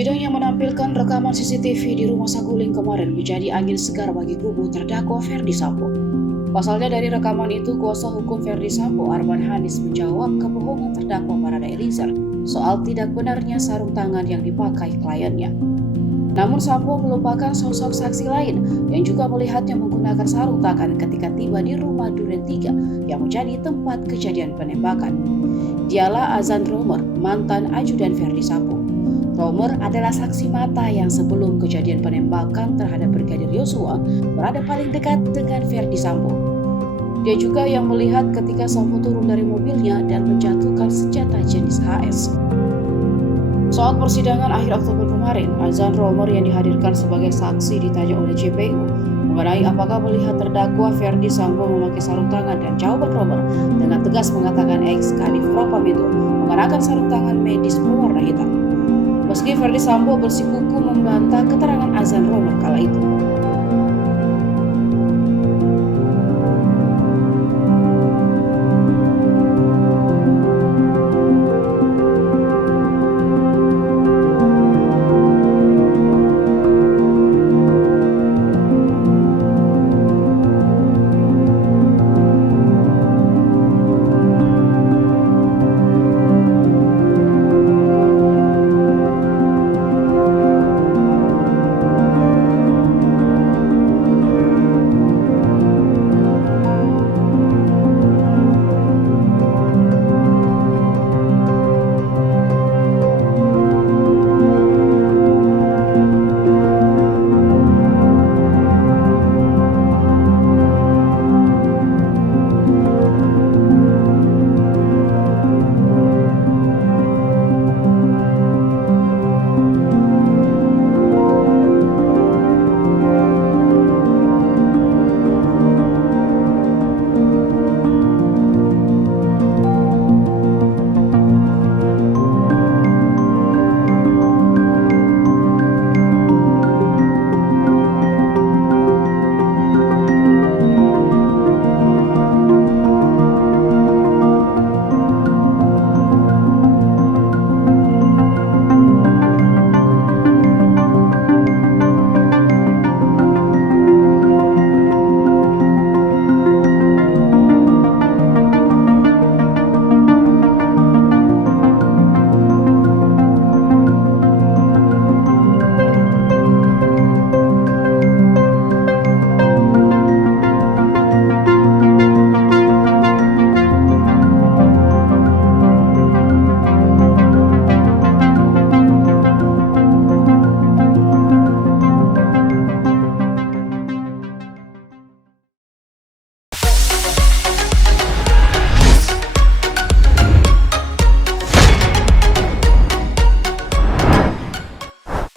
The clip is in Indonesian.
Sidang yang menampilkan rekaman CCTV di rumah Saguling kemarin menjadi angin segar bagi kubu terdakwa Ferdy Sambo. Pasalnya dari rekaman itu, kuasa hukum Ferdy Sambo, Arman Hanis, menjawab kebohongan terdakwa Barada Eliezer soal tidak benarnya sarung tangan yang dipakai kliennya. Namun Sambo melupakan sosok saksi lain yang juga melihatnya menggunakan sarung tangan ketika tiba di rumah Duren 3 yang menjadi tempat kejadian penembakan. Dialah Azan Romer, mantan ajudan Ferdy Sambo. Romer adalah saksi mata yang sebelum kejadian penembakan terhadap Brigadir Yosua berada paling dekat dengan Ferdy Sambo. Dia juga yang melihat ketika Sambo turun dari mobilnya dan menjatuhkan senjata jenis HS. Saat persidangan akhir Oktober kemarin, Azan Romer yang dihadirkan sebagai saksi ditanya oleh JPU mengenai apakah melihat terdakwa Ferdy Sambo memakai sarung tangan, dan jawaban Romer dengan tegas mengatakan ex-Kadif Propam itu mengenakan sarung tangan medis berwarna hitam. Meski Ferdy Sambo bersikukuh membantah keterangan Azan Romer kala itu,